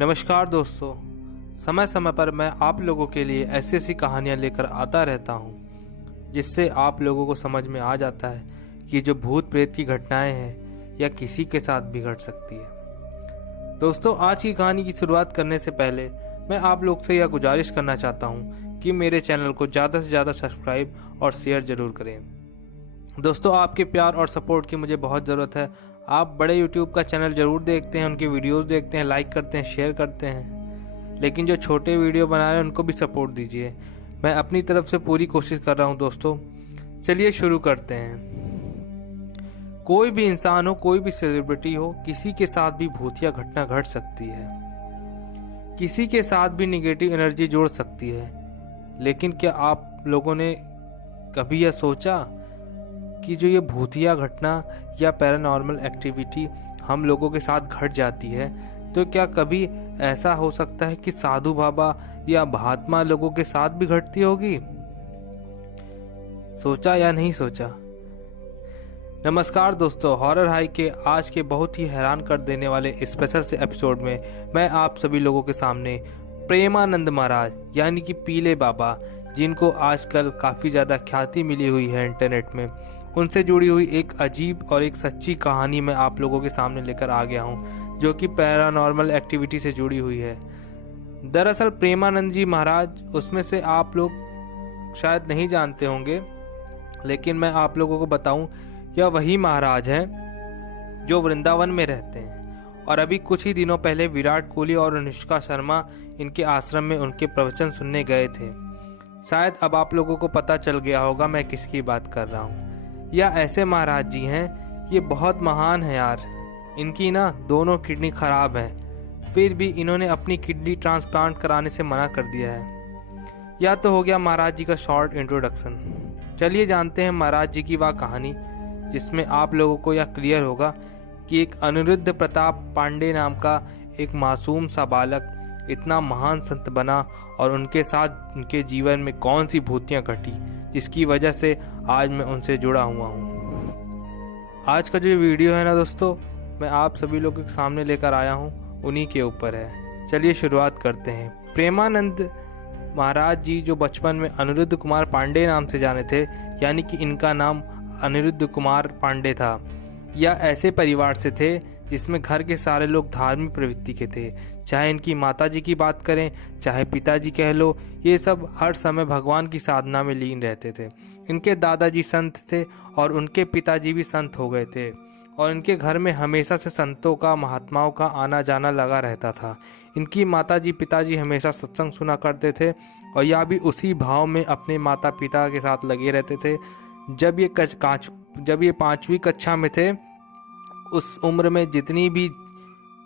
नमस्कार दोस्तों, समय समय पर मैं आप लोगों के लिए ऐसी ऐसी कहानियाँ लेकर आता रहता हूँ जिससे आप लोगों को समझ में आ जाता है कि जो भूत प्रेत की घटनाएं हैं या किसी के साथ भी घट सकती है। दोस्तों, आज की कहानी की शुरुआत करने से पहले मैं आप लोग से यह गुजारिश करना चाहता हूँ कि मेरे चैनल को ज़्यादा से ज़्यादा सब्सक्राइब और शेयर ज़रूर करें। दोस्तों, आपके प्यार और सपोर्ट की मुझे बहुत ज़रूरत है। आप बड़े यूट्यूब का चैनल ज़रूर देखते हैं, उनके वीडियोस देखते हैं, लाइक करते हैं, शेयर करते हैं, लेकिन जो छोटे वीडियो बना रहे हैं उनको भी सपोर्ट दीजिए। मैं अपनी तरफ से पूरी कोशिश कर रहा हूं। दोस्तों, चलिए शुरू करते हैं। कोई भी इंसान हो, कोई भी सेलिब्रिटी हो, किसी के साथ भी भूतिया घटना घट सकती है, किसी के साथ भी निगेटिव एनर्जी जोड़ सकती है। लेकिन क्या आप लोगों ने कभी यह सोचा कि जो ये भूतिया घटना या पैरानॉर्मल एक्टिविटी हम लोगों के साथ घट जाती है, तो क्या कभी ऐसा हो सकता है कि साधु बाबा या महात्मा लोगों के साथ भी घटती होगी? सोचा या नहीं सोचा? नमस्कार दोस्तों, हॉरर हाई के आज के बहुत ही हैरान कर देने वाले स्पेशल से एपिसोड में मैं आप सभी लोगों के सामने प्रेमानंद महाराज यानी कि पीले बाबा, जिनको आजकल काफ़ी ज़्यादा ख्याति मिली हुई है इंटरनेट में, उनसे जुड़ी हुई एक अजीब और एक सच्ची कहानी मैं आप लोगों के सामने लेकर आ गया हूं, जो कि पैरानॉर्मल एक्टिविटी से जुड़ी हुई है। दरअसल प्रेमानंद जी महाराज, उसमें से आप लोग शायद नहीं जानते होंगे, लेकिन मैं आप लोगों को बताऊं, यह वही महाराज हैं जो वृंदावन में रहते हैं और अभी कुछ ही दिनों पहले विराट कोहली और अनुष्का शर्मा इनके आश्रम में उनके प्रवचन सुनने गए थे। शायद अब आप लोगों को पता चल गया होगा मैं किसकी बात कर रहा हूँ। या ऐसे महाराज जी हैं, ये बहुत महान है यार। इनकी ना दोनों किडनी खराब है, फिर भी इन्होंने अपनी किडनी ट्रांसप्लांट कराने से मना कर दिया है। या तो हो गया महाराज जी का शॉर्ट इंट्रोडक्शन। चलिए जानते हैं महाराज जी की वह कहानी, जिसमें आप लोगों को यह क्लियर होगा कि एक अनिरुद्ध प्रताप पांडे नाम का एक मासूम सा बालक इतना महान संत बना और उनके साथ उनके जीवन में कौन सी भूतियाँ घटी, जिसकी वजह से आज मैं उनसे जुड़ा हुआ हूँ। आज का जो वीडियो है ना दोस्तों, मैं आप सभी लोगों के सामने लेकर आया हूँ, उन्हीं के ऊपर है। चलिए शुरुआत करते हैं। प्रेमानंद महाराज जी जो बचपन में अनिरुद्ध कुमार पांडे नाम से जाने थे, यानी कि इनका नाम अनिरुद्ध कुमार पांडे था, या ऐसे परिवार से थे जिसमें घर के सारे लोग धार्मिक प्रवृत्ति के थे। चाहे इनकी माताजी की बात करें, चाहे पिताजी कह लो, ये सब हर समय भगवान की साधना में लीन रहते थे। इनके दादाजी संत थे और उनके पिताजी भी संत हो गए थे, और इनके घर में हमेशा से संतों का, महात्माओं का आना जाना लगा रहता था। इनकी माताजी पिताजी हमेशा सत्संग सुना करते थे और या भी उसी भाव में अपने माता पिता के साथ लगे रहते थे। जब ये 5वीं कक्षा में थे, उस उम्र में जितनी भी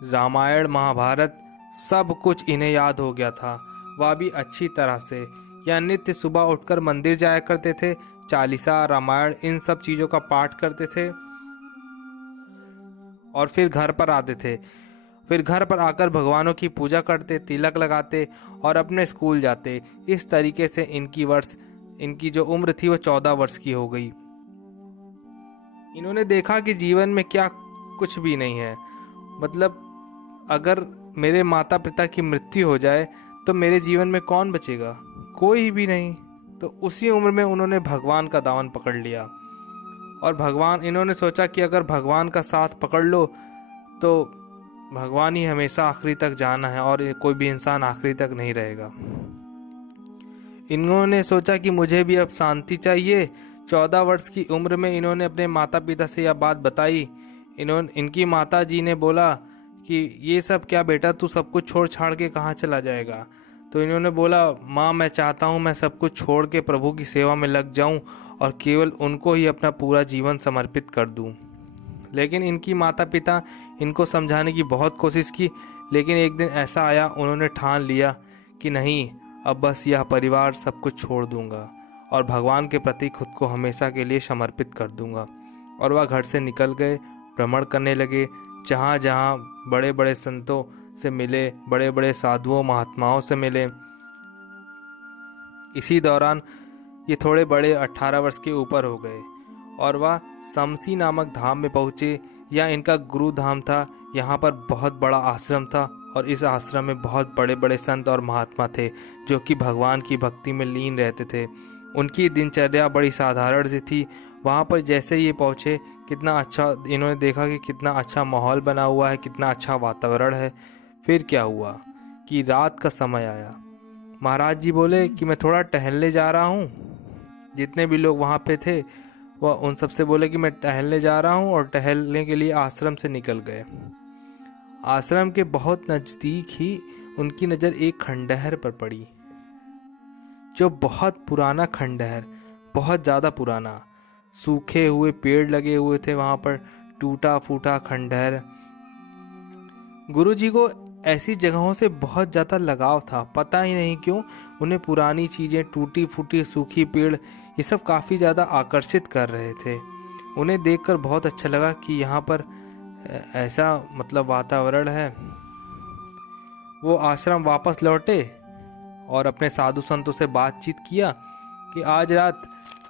रामायण महाभारत सब कुछ इन्हें याद हो गया था, वह भी अच्छी तरह से। या नित्य सुबह उठकर मंदिर जाया करते थे, चालीसा, रामायण, इन सब चीज़ों का पाठ करते थे और फिर घर पर आते थे। फिर घर पर आकर भगवानों की पूजा करते, तिलक लगाते और अपने स्कूल जाते। इस तरीके से इनकी जो उम्र थी वो 14 वर्ष की हो गई। इन्होंने देखा कि जीवन में क्या कुछ भी नहीं है, मतलब अगर मेरे माता पिता की मृत्यु हो जाए तो मेरे जीवन में कौन बचेगा? कोई भी नहीं। तो उसी उम्र में उन्होंने भगवान का दामन पकड़ लिया और इन्होंने सोचा कि अगर भगवान का साथ पकड़ लो तो भगवान ही हमेशा आखिरी तक जाना है और कोई भी इंसान आखिरी तक नहीं रहेगा। इन्होंने सोचा कि मुझे भी अब शांति चाहिए। 14 वर्ष की उम्र में इन्होंने अपने माता पिता से यह बात बताई। इनकी माता जी ने बोला कि ये सब क्या बेटा, तू सब कुछ छोड़ छाड़ के कहाँ चला जाएगा? तो इन्होंने बोला, माँ मैं चाहता हूँ मैं सब कुछ छोड़ के प्रभु की सेवा में लग जाऊँ और केवल उनको ही अपना पूरा जीवन समर्पित कर दूँ। लेकिन इनकी माता पिता इनको समझाने की बहुत कोशिश की, लेकिन एक दिन ऐसा आया, उन्होंने ठान लिया कि नहीं, अब बस यह परिवार सब कुछ छोड़ दूंगा और भगवान के प्रति खुद को हमेशा के लिए समर्पित कर दूंगा। और वह घर से निकल गए, भ्रमण करने लगे, जहाँ जहाँ बड़े बड़े संतों से मिले, बड़े बड़े साधुओं महात्माओं से मिले। इसी दौरान ये थोड़े बड़े 18 वर्ष के ऊपर हो गए और वह समसी नामक धाम में पहुँचे, या इनका गुरु धाम था। यहाँ पर बहुत बड़ा आश्रम था और इस आश्रम में बहुत बड़े बड़े संत और महात्मा थे जो कि भगवान की भक्ति में लीन रहते थे। उनकी दिनचर्या बड़ी साधारण सी थी। वहाँ पर जैसे ये पहुँचे, कितना अच्छा इन्होंने देखा कि कितना अच्छा माहौल बना हुआ है, कितना अच्छा वातावरण है। फिर क्या हुआ कि रात का समय आया। महाराज जी बोले कि मैं थोड़ा टहलने जा रहा हूँ। जितने भी लोग वहाँ पे थे वह उन सबसे बोले कि मैं टहलने जा रहा हूँ, और टहलने के लिए आश्रम से निकल गए। आश्रम के बहुत नज़दीक ही उनकी नज़र एक खंडहर पर पड़ी, जो बहुत पुराना खंडहर, बहुत ज़्यादा पुराना। सूखे हुए पेड़ लगे हुए थे वहाँ पर, टूटा फूटा खंडहर। गुरुजी को ऐसी जगहों से बहुत ज़्यादा लगाव था। पता ही नहीं क्यों उन्हें पुरानी चीज़ें, टूटी फूटी सूखी पेड़, ये सब काफ़ी ज़्यादा आकर्षित कर रहे थे। उन्हें देखकर बहुत अच्छा लगा कि यहाँ पर ऐसा मतलब वातावरण है। वो आश्रम वापस लौटे और अपने साधु संतों से बातचीत किया कि आज रात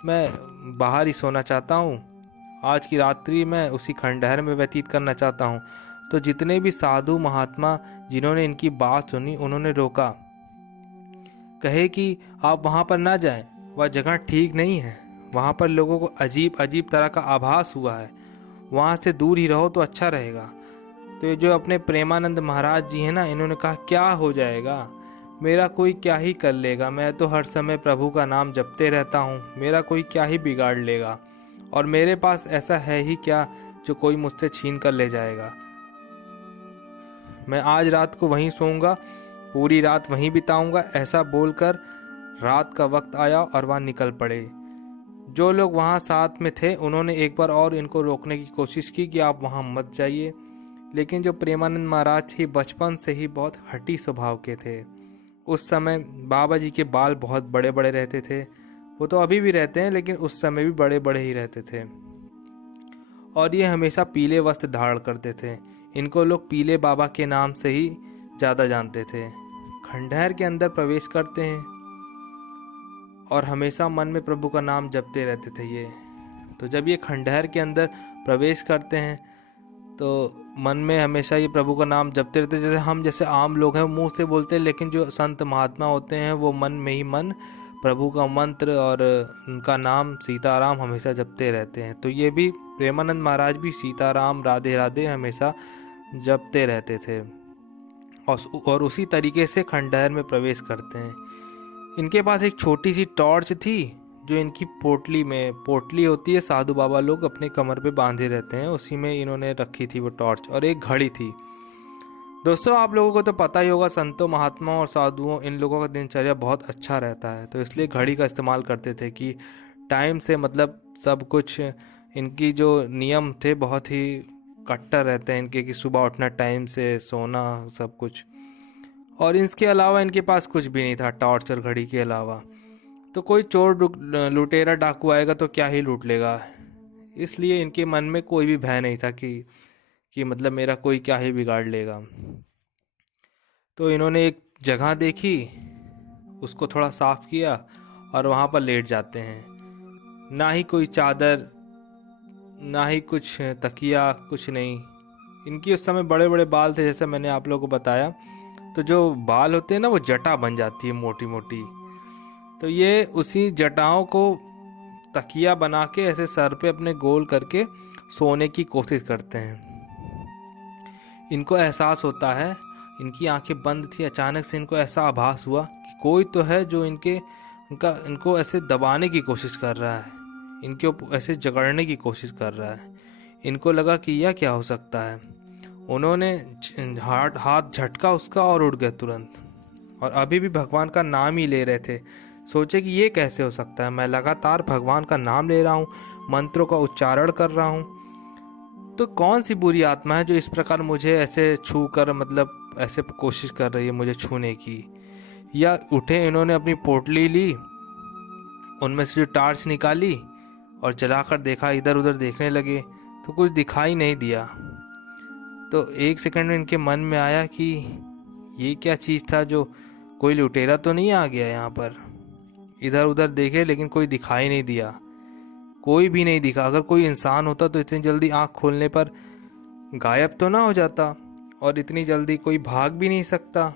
मैं बाहर ही सोना चाहता हूँ, आज की रात्रि मैं उसी खंडहर में व्यतीत करना चाहता हूँ। तो जितने भी साधु महात्मा जिन्होंने इनकी बात सुनी, उन्होंने रोका, कहे कि आप वहाँ पर ना जाएं, वह जगह ठीक नहीं है। वहाँ पर लोगों को अजीब अजीब तरह का आभास हुआ है, वहाँ से दूर ही रहो तो अच्छा रहेगा। तो ये जो अपने प्रेमानंद महाराज जी हैं ना, इन्होंने कहा क्या हो जाएगा, मेरा कोई क्या ही कर लेगा, मैं तो हर समय प्रभु का नाम जपते रहता हूँ, मेरा कोई क्या ही बिगाड़ लेगा, और मेरे पास ऐसा है ही क्या जो कोई मुझसे छीन कर ले जाएगा। मैं आज रात को वहीं सोऊंगा, पूरी रात वहीं बिताऊंगा। ऐसा बोलकर रात का वक्त आया और वह निकल पड़े। जो लोग वहाँ साथ में थे उन्होंने एक बार और इनको रोकने की कोशिश की कि आप वहाँ मत जाइए, लेकिन जो प्रेमानंद महाराज थे बचपन से ही बहुत हठी स्वभाव के थे। उस समय बाबा जी के बाल बहुत बड़े बड़े रहते थे, वो तो अभी भी रहते हैं लेकिन उस समय भी बड़े बड़े ही रहते थे, और ये हमेशा पीले वस्त्र धारण करते थे। इनको लोग पीले बाबा के नाम से ही ज़्यादा जानते थे। खंडहर के अंदर प्रवेश करते हैं और हमेशा मन में प्रभु का नाम जपते रहते थे ये। तो जब ये खंडहर के अंदर प्रवेश करते हैं तो मन में हमेशा ये प्रभु का नाम जपते रहते, जैसे हम जैसे आम लोग हैं मुंह से बोलते हैं, लेकिन जो संत महात्मा होते हैं वो मन में ही मन प्रभु का मंत्र और उनका नाम सीताराम हमेशा जपते रहते हैं। तो ये भी प्रेमानंद महाराज भी सीताराम राधे राधे हमेशा जपते रहते थे, और उसी तरीके से खंडहर में प्रवेश करते हैं। इनके पास एक छोटी सी टॉर्च थी जो इनकी पोटली होती है, साधु बाबा लोग अपने कमर पे बांधे रहते हैं, उसी में इन्होंने रखी थी वो टॉर्च, और एक घड़ी थी। दोस्तों आप लोगों को तो पता ही होगा, संतों महात्माओं और साधुओं इन लोगों का दिनचर्या बहुत अच्छा रहता है, तो इसलिए घड़ी का इस्तेमाल करते थे कि टाइम से मतलब सब कुछ, इनकी जो नियम थे बहुत ही कट्टर रहते हैं इनके, कि सुबह उठना, टाइम से सोना, सब कुछ। और इसके अलावा इनके पास कुछ भी नहीं था टॉर्च और घड़ी के अलावा। तो कोई चोर लुटेरा डाकू आएगा तो क्या ही लूट लेगा, इसलिए इनके मन में कोई भी भय नहीं था कि मतलब मेरा कोई क्या ही बिगाड़ लेगा। तो इन्होंने एक जगह देखी, उसको थोड़ा साफ किया और वहाँ पर लेट जाते हैं। ना ही कोई चादर, ना ही कुछ तकिया, कुछ नहीं। इनकी उस समय बड़े बड़े बाल थे, जैसे मैंने आप लोगों को बताया। तो जो बाल होते हैं ना, वो जटा बन जाती है मोटी मोटी, तो ये उसी जटाओं को तकिया बना के ऐसे सर पे अपने गोल करके सोने की कोशिश करते हैं। इनको एहसास होता है, इनकी आंखें बंद थी, अचानक से इनको ऐसा आभास हुआ कि कोई तो है जो इनको ऐसे दबाने की कोशिश कर रहा है, इनको ऐसे जकड़ने की कोशिश कर रहा है। इनको लगा कि यह क्या हो सकता है। उन्होंने हाथ झटका उसका और उड़ गए तुरंत, और अभी भी भगवान का नाम ही ले रहे थे। सोचे कि ये कैसे हो सकता है, मैं लगातार भगवान का नाम ले रहा हूँ, मंत्रों का उच्चारण कर रहा हूँ, तो कौन सी बुरी आत्मा है जो इस प्रकार मुझे ऐसे छू कर, मतलब ऐसे कोशिश कर रही है मुझे छूने की। या उठे, इन्होंने अपनी पोटली ली, उनमें से जो टॉर्च निकाली और जलाकर देखा, इधर उधर देखने लगे तो कुछ दिखाई नहीं दिया। तो एक सेकंड में इनके मन में आया कि ये क्या चीज़ था, जो कोई लुटेरा तो नहीं आ गया यहाँ पर। इधर उधर देखे लेकिन कोई दिखाई नहीं दिया, कोई भी नहीं दिखा। अगर कोई इंसान होता तो इतनी जल्दी आँख खोलने पर गायब तो ना हो जाता। और इतनी जल्दी कोई भाग भी नहीं सकता।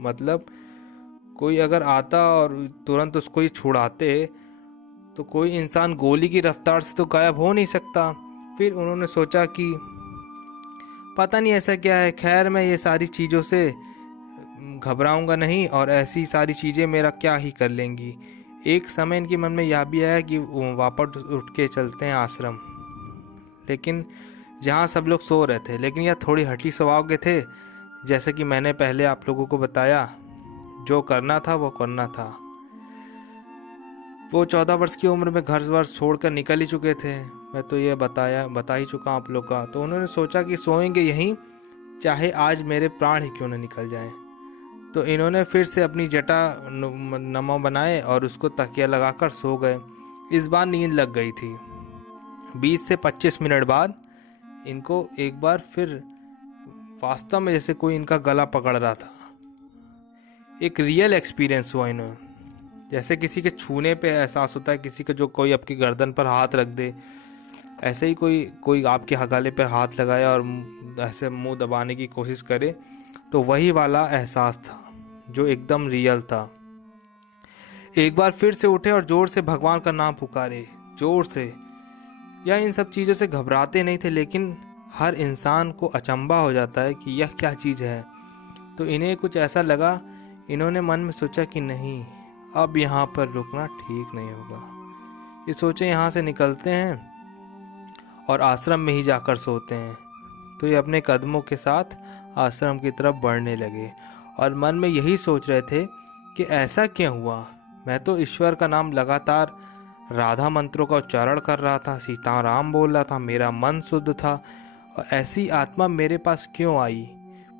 मतलब कोई अगर आता और तुरंत उसको ही छुड़ाते तो कोई इंसान गोली की रफ्तार से तो गायब हो नहीं सकता। फिर उन्होंने सोचा कि पता नहीं ऐसा क्या है, खैर मैं ये सारी चीज़ों से घबराऊंगा नहीं और ऐसी सारी चीज़ें मेरा क्या ही कर लेंगी। एक समय इनके मन में यह भी आया कि वापस उठ के चलते हैं आश्रम, लेकिन जहाँ सब लोग सो रहे थे। लेकिन यह थोड़ी हठी स्वभाव के थे। जैसे कि मैंने पहले आप लोगों को बताया, जो करना था वो करना था। वो 14 वर्ष की उम्र में घर वर छोड़कर निकल ही चुके थे। मैं तो ये बता ही चुका आप लोग का। तो उन्होंने सोचा कि सोएंगे यहीं, चाहे आज मेरे प्राण ही क्यों न निकल जाएं। तो इन्होंने फिर से अपनी जटा नमा बनाए और उसको तकिया लगाकर सो गए। इस बार नींद लग गई थी। 20 से 25 मिनट बाद इनको एक बार फिर वास्तव में जैसे कोई इनका गला पकड़ रहा था। एक रियल एक्सपीरियंस हुआ इन्हें, जैसे किसी के छूने पे एहसास होता है, किसी का जो कोई आपकी गर्दन पर हाथ रख दे, ऐसे ही कोई आपके गले पर हाथ लगाए और ऐसे मुंह दबाने की कोशिश करे। तो वही वाला एहसास था जो एकदम रियल था। एक बार फिर से उठे और जोर से भगवान का नाम पुकारे, जोर से। या इन सब चीज़ों से घबराते नहीं थे, लेकिन हर इंसान को अचंभा हो जाता है कि यह क्या चीज़ है। तो इन्हें कुछ ऐसा लगा। इन्होंने मन में सोचा कि नहीं, अब यहाँ पर रुकना ठीक नहीं होगा। ये सोचे यहाँ से निकलते हैं और आश्रम में ही जाकर सोते हैं। तो ये अपने कदमों के साथ आश्रम की तरफ बढ़ने लगे और मन में यही सोच रहे थे कि ऐसा क्यों हुआ। मैं तो ईश्वर का नाम लगातार राधा मंत्रों का उच्चारण कर रहा था, सीताराम बोल रहा था, मेरा मन शुद्ध था, और ऐसी आत्मा मेरे पास क्यों आई,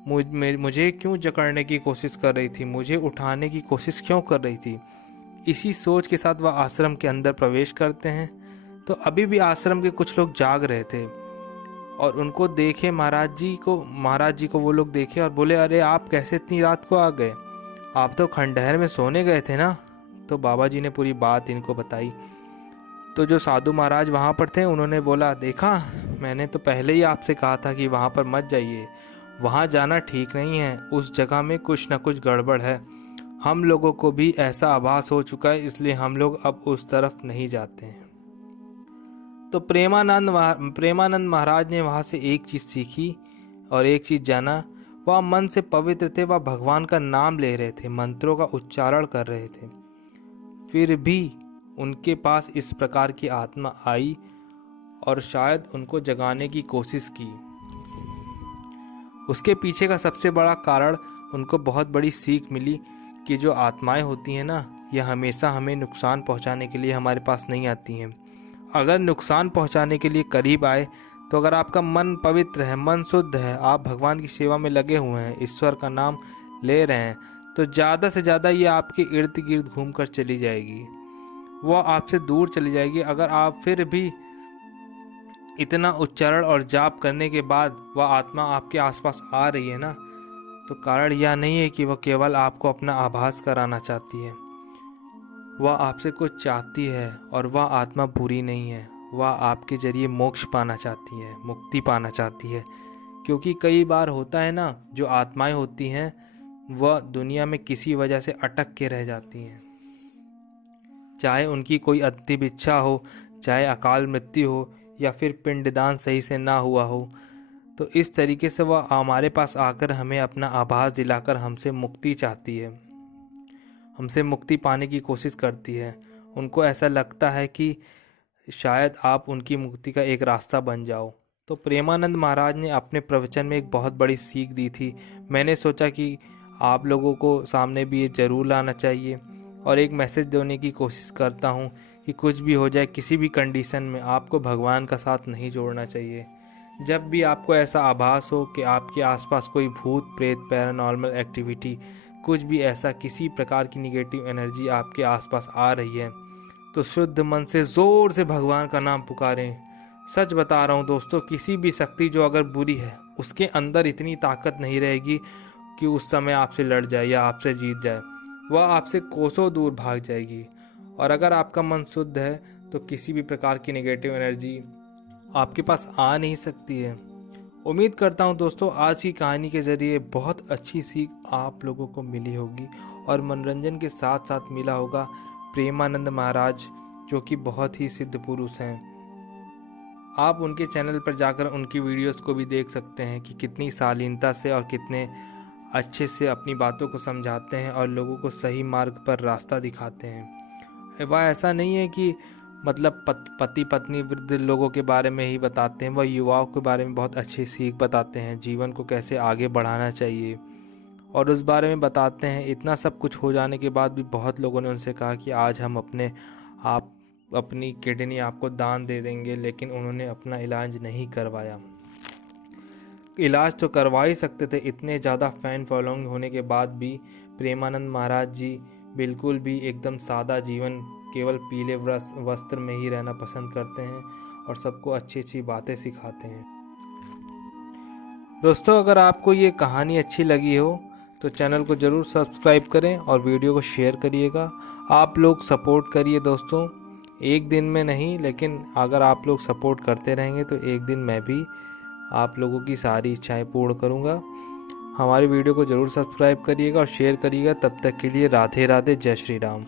मुझे क्यों जकड़ने की कोशिश कर रही थी, मुझे उठाने की कोशिश क्यों कर रही थी। इसी सोच के साथ वह आश्रम के अंदर प्रवेश करते हैं। तो अभी भी आश्रम के कुछ लोग जाग रहे थे और उनको देखे महाराज जी को वो लोग देखे और बोले, अरे आप कैसे इतनी रात को आ गए, आप तो खंडहर में सोने गए थे ना। तो बाबा जी ने पूरी बात इनको बताई। तो जो साधु महाराज वहाँ पर थे उन्होंने बोला, देखा मैंने तो पहले ही आपसे कहा था कि वहाँ पर मत जाइए, वहाँ जाना ठीक नहीं है, उस जगह में कुछ न कुछ गड़बड़ है। हम लोगों को भी ऐसा आभास हो चुका है, इसलिए हम लोग अब उस तरफ नहीं जाते हैं। तो प्रेमानंद महाराज ने वहाँ से एक चीज़ सीखी और एक चीज़ जाना। वह मन से पवित्र थे, वह भगवान का नाम ले रहे थे, मंत्रों का उच्चारण कर रहे थे। फिर भी उनके पास इस प्रकार की आत्मा आई और शायद उनको जगाने की कोशिश की। उसके पीछे का सबसे बड़ा कारण उनको बहुत बड़ी सीख मिली कि जो आत्माएं होती हैं ना, यह हमेशा हमें नुकसान पहुंचाने के लिए हमारे पास नहीं आती हैं। अगर नुकसान पहुंचाने के लिए करीब आए तो अगर आपका मन पवित्र है, मन शुद्ध है, आप भगवान की सेवा में लगे हुए हैं, ईश्वर का नाम ले रहे हैं, तो ज़्यादा से ज़्यादा ये आपके इर्द गिर्द घूम कर चली जाएगी, वह आपसे दूर चली जाएगी। अगर आप फिर भी इतना उच्चारण और जाप करने के बाद वह आत्मा आपके आसपास आ रही है ना, तो कारण यह नहीं है कि वह केवल आपको अपना आभास कराना चाहती है। वह आपसे कुछ चाहती है और वह आत्मा बुरी नहीं है। वह आपके जरिए मोक्ष पाना चाहती है, मुक्ति पाना चाहती है। क्योंकि कई बार होता है ना, जो आत्माएं होती हैं वह दुनिया में किसी वजह से अटक के रह जाती हैं, चाहे उनकी कोई अंतिम इच्छा हो, चाहे अकाल मृत्यु हो, या फिर पिंडदान सही से ना हुआ हो। तो इस तरीके से वह हमारे पास आकर हमें अपना आभास दिलाकर हमसे मुक्ति चाहती है, हमसे मुक्ति पाने की कोशिश करती है। उनको ऐसा लगता है कि शायद आप उनकी मुक्ति का एक रास्ता बन जाओ। तो प्रेमानंद महाराज ने अपने प्रवचन में एक बहुत बड़ी सीख दी थी। मैंने सोचा कि आप लोगों को सामने भी ये ज़रूर लाना चाहिए और एक मैसेज देने की कोशिश करता हूँ कि कुछ भी हो जाए, किसी भी कंडीशन में आपको भगवान का साथ नहीं जोड़ना चाहिए। जब भी आपको ऐसा आभास हो कि आपके आसपास कोई भूत प्रेत, पैरानॉर्मल एक्टिविटी, कुछ भी ऐसा, किसी प्रकार की निगेटिव एनर्जी आपके आसपास आ रही है, तो शुद्ध मन से ज़ोर से भगवान का नाम पुकारें। सच बता रहा हूँ दोस्तों, किसी भी शक्ति जो अगर बुरी है, उसके अंदर इतनी ताकत नहीं रहेगी कि उस समय आपसे लड़ जाए या आपसे जीत जाए। वह आपसे कोसों दूर भाग जाएगी। और अगर आपका मन शुद्ध है तो किसी भी प्रकार की नेगेटिव एनर्जी आपके पास आ नहीं सकती है। उम्मीद करता हूँ दोस्तों आज की कहानी के ज़रिए बहुत अच्छी सीख आप लोगों को मिली होगी और मनोरंजन के साथ साथ मिला होगा प्रेमानंद महाराज, जो कि बहुत ही सिद्ध पुरुष हैं। आप उनके चैनल पर जाकर उनकी वीडियोस को भी देख सकते हैं कि कितनी शालीनता से और कितने अच्छे से अपनी बातों को समझाते हैं और लोगों को सही मार्ग पर रास्ता दिखाते हैं। वह ऐसा नहीं है कि मतलब पति पत्नी वृद्ध लोगों के बारे में ही बताते हैं, वह युवाओं के बारे में बहुत अच्छी सीख बताते हैं, जीवन को कैसे आगे बढ़ाना चाहिए और उस बारे में बताते हैं। इतना सब कुछ हो जाने के बाद भी बहुत लोगों ने उनसे कहा कि आज हम अपनी किडनी आपको दान दे देंगे, लेकिन उन्होंने अपना इलाज नहीं करवाया। इलाज तो करवा ही सकते थे, इतने ज़्यादा फ़ैन फॉलोइंग होने के बाद भी प्रेमानंद महाराज जी बिल्कुल भी एकदम सादा जीवन, केवल पीले वस्त्र में ही रहना पसंद करते हैं और सबको अच्छी अच्छी बातें सिखाते हैं। दोस्तों अगर आपको ये कहानी अच्छी लगी हो तो चैनल को ज़रूर सब्सक्राइब करें और वीडियो को शेयर करिएगा। आप लोग सपोर्ट करिए दोस्तों, एक दिन में नहीं, लेकिन अगर आप लोग सपोर्ट करते रहेंगे तो एक दिन मैं भी आप लोगों की सारी इच्छाएं पूर्ण करूंगा। हमारी वीडियो को ज़रूर सब्सक्राइब करिएगा और शेयर करिएगा। तब तक के लिए राधे राधे, जय श्री राम।